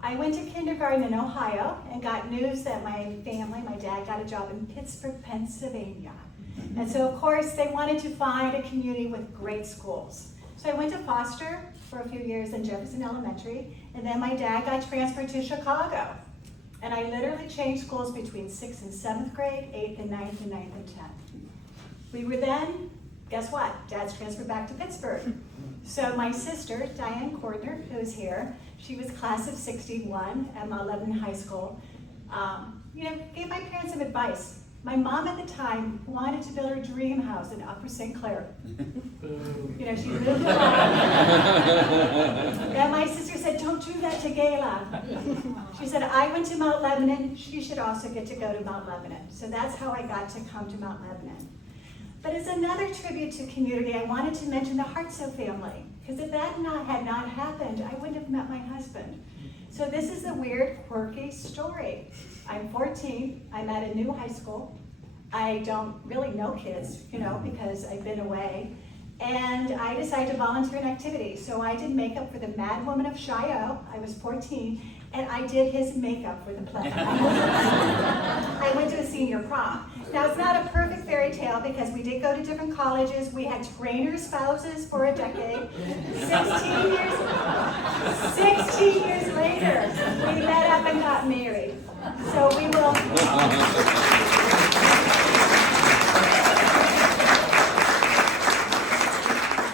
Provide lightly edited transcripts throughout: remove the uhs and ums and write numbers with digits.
I went to kindergarten in Ohio and got news that my dad got a job in Pittsburgh, Pennsylvania. And so of course they wanted to find a community with great schools. So I went to Foster for a few years in Jefferson Elementary, and then my dad got transferred to Chicago. And I literally changed schools between 6th and 7th grade, 8th and 9th, and 9th and 10th. We were then, guess what? Dad's transferred back to Pittsburgh. So my sister, Diane Cordner, who's here, she was class of 61 at Mount Lebanon High School, gave my parents some advice. My mom at the time wanted to build her dream house in Upper St. Clair. She moved along. And my sister said, don't do that to Gayla. She said, I went to Mount Lebanon, she should also get to go to Mount Lebanon. So that's how I got to come to Mount Lebanon. But as another tribute to community, I wanted to mention the Hartsough family, because if that had not happened, I wouldn't have met my husband. So this is a weird, quirky story. I'm 14, I'm at a new high school. I don't really know kids, because I've been away. And I decided to volunteer in activities. So I did makeup for the Mad Woman of Shiloh. I was 14, and I did his makeup for the play. I went to a senior prom. Now, it's not a perfect fairy tale because we did go to different colleges. We had trainer spouses for a decade. 16 years later, we met up and got married. So we will...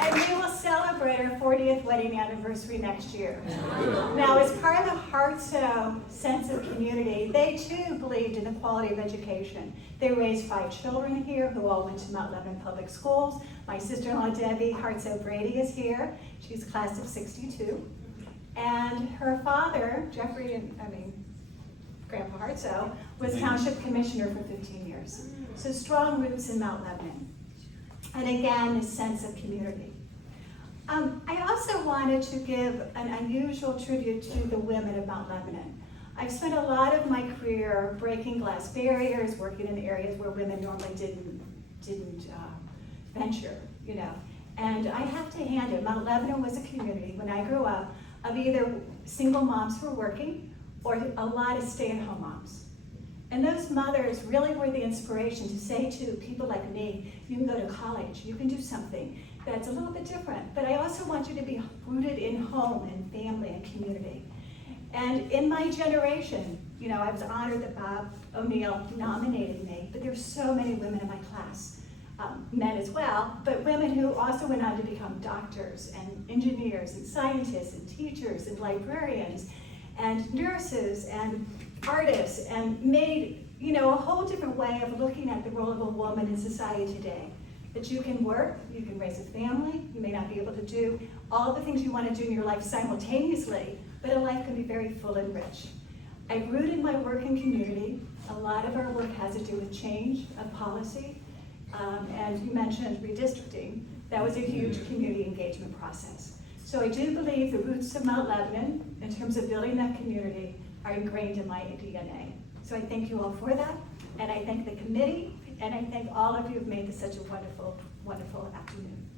And we will celebrate our 40th wedding anniversary next year. Now, as part of the Hartsough sense of community, they too believed in the quality of education. They raised 5 children here who all went to Mount Lebanon Public Schools. My sister-in-law, Debbie Hartsough Brady, is here. She's class of 62. And her father, Grandpa Hartsough, was township commissioner for 15 years. So strong roots in Mount Lebanon. And again, this sense of community. I also wanted to give an unusual tribute to the women of Mount Lebanon. I've spent a lot of my career breaking glass barriers, working in areas where women normally didn't venture, And I have to hand it, Mount Lebanon was a community when I grew up of either single moms who were working or a lot of stay-at-home moms. And those mothers really were the inspiration to say to people like me, you can go to college, you can do something that's a little bit different, but I also want you to be rooted in home and family and community. And in my generation, I was honored that Bob O'Neill nominated me, but there's so many women in my class, men as well, but women who also went on to become doctors and engineers and scientists and teachers and librarians and nurses and artists, and made, a whole different way of looking at the role of a woman in society today. That you can work, you can raise a family, you may not be able to do all the things you want to do in your life simultaneously, but a life can be very full and rich. I've rooted my work in community. A lot of our work has to do with change of policy, and you mentioned redistricting. That was a huge community engagement process. So I do believe the roots of Mount Lebanon, in terms of building that community, are ingrained in my DNA. So I thank you all for that, and I thank the committee, and I thank all of you who have made this such a wonderful, wonderful afternoon.